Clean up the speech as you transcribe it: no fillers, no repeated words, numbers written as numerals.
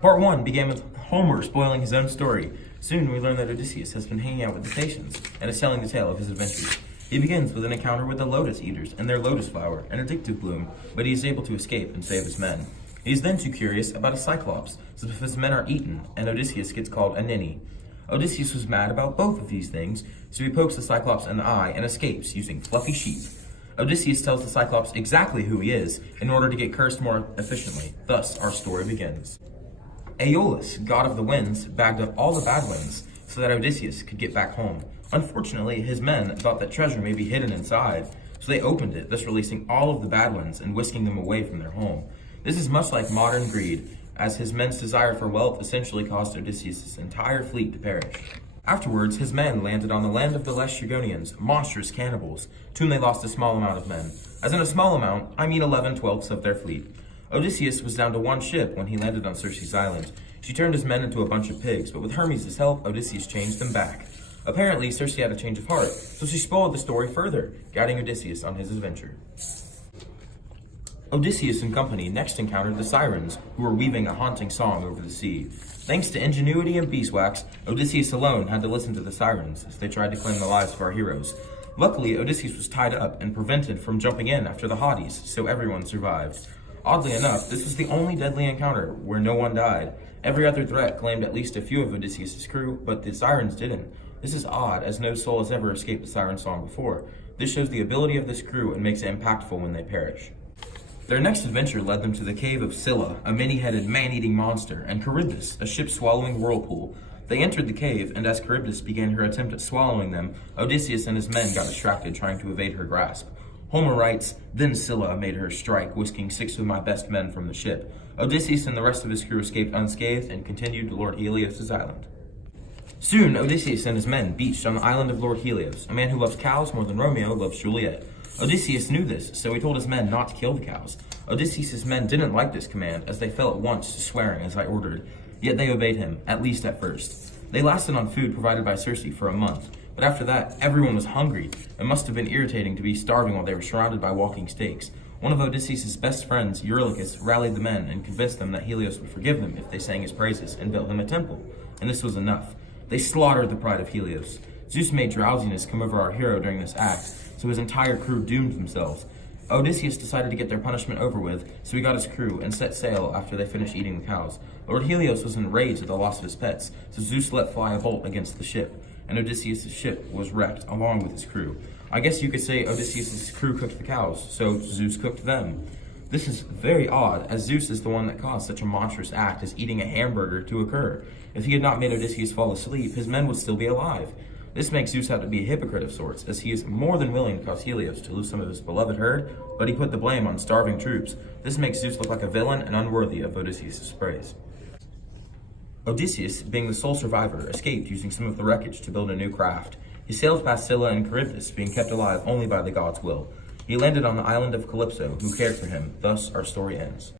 Part 1 began with Homer spoiling his own story. Soon we learn that Odysseus has been hanging out with the Phaeacians and is telling the tale of his adventures. He begins with an encounter with the lotus eaters and their lotus flower, an addictive bloom, but he is able to escape and save his men. He is then too curious about a cyclops, so if his men are eaten, and Odysseus gets called a ninny. Odysseus was mad about both of these things, so he pokes the cyclops in the eye and escapes using fluffy sheep. Odysseus tells the cyclops exactly who he is in order to get cursed more efficiently. Thus, our story begins. Aeolus, god of the winds, bagged up all the bad winds so that Odysseus could get back home. Unfortunately, his men thought that treasure may be hidden inside, so they opened it, thus releasing all of the bad winds and whisking them away from their home. This is much like modern greed, as his men's desire for wealth essentially caused Odysseus' entire fleet to perish. Afterwards, his men landed on the land of the Lacedaemonians, monstrous cannibals, to whom they lost a small amount of men. As in a small amount, I mean 11/12 of their fleet. Odysseus was down to one ship when he landed on Circe's island. She turned his men into a bunch of pigs, but with Hermes' help, Odysseus changed them back. Apparently, Circe had a change of heart, so she spoiled the story further, guiding Odysseus on his adventure. Odysseus and company next encountered the Sirens, who were weaving a haunting song over the sea. Thanks to ingenuity and beeswax, Odysseus alone had to listen to the Sirens as they tried to claim the lives of our heroes. Luckily, Odysseus was tied up and prevented from jumping in after the hotties, so everyone survived. Oddly enough, this was the only deadly encounter where no one died. Every other threat claimed at least a few of Odysseus' crew, but the Sirens didn't. This is odd, as no soul has ever escaped the Siren song before. This shows the ability of this crew and makes it impactful when they perish. Their next adventure led them to the cave of Scylla, a many-headed man-eating monster, and Charybdis, a ship-swallowing whirlpool. They entered the cave, and as Charybdis began her attempt at swallowing them, Odysseus and his men got distracted trying to evade her grasp. Homer writes, "Then Scylla made her strike, whisking 6 of my best men from the ship. Odysseus and the rest of his crew escaped unscathed and continued to Lord Helios' island." Soon, Odysseus and his men beached on the island of Lord Helios, a man who loves cows more than Romeo loves Juliet. Odysseus knew this, so he told his men not to kill the cows. Odysseus' men didn't like this command, as they fell at once to swearing as I ordered, yet they obeyed him, at least at first. They lasted on food provided by Circe for a month, but after that, everyone was hungry. It must have been irritating to be starving while they were surrounded by walking steaks. One of Odysseus' best friends, Eurylochus, rallied the men and convinced them that Helios would forgive them if they sang his praises and built him a temple, and this was enough. They slaughtered the pride of Helios. Zeus made drowsiness come over our hero during this act, so his entire crew doomed themselves. Odysseus decided to get their punishment over with, so he got his crew and set sail after they finished eating the cows. Lord Helios was enraged at the loss of his pets, so Zeus let fly a bolt against the ship, and Odysseus' ship was wrecked along with his crew. I guess you could say Odysseus' crew cooked the cows, so Zeus cooked them. This is very odd, as Zeus is the one that caused such a monstrous act as eating a hamburger to occur. If he had not made Odysseus fall asleep, his men would still be alive. This makes Zeus out to be a hypocrite of sorts, as he is more than willing to cause Helios to lose some of his beloved herd, but he put the blame on starving troops. This makes Zeus look like a villain and unworthy of Odysseus' praise. Odysseus, being the sole survivor, escaped using some of the wreckage to build a new craft. He sailed past Scylla and Charybdis, being kept alive only by the gods' will. He landed on the island of Calypso, who cared for him. Thus, our story ends.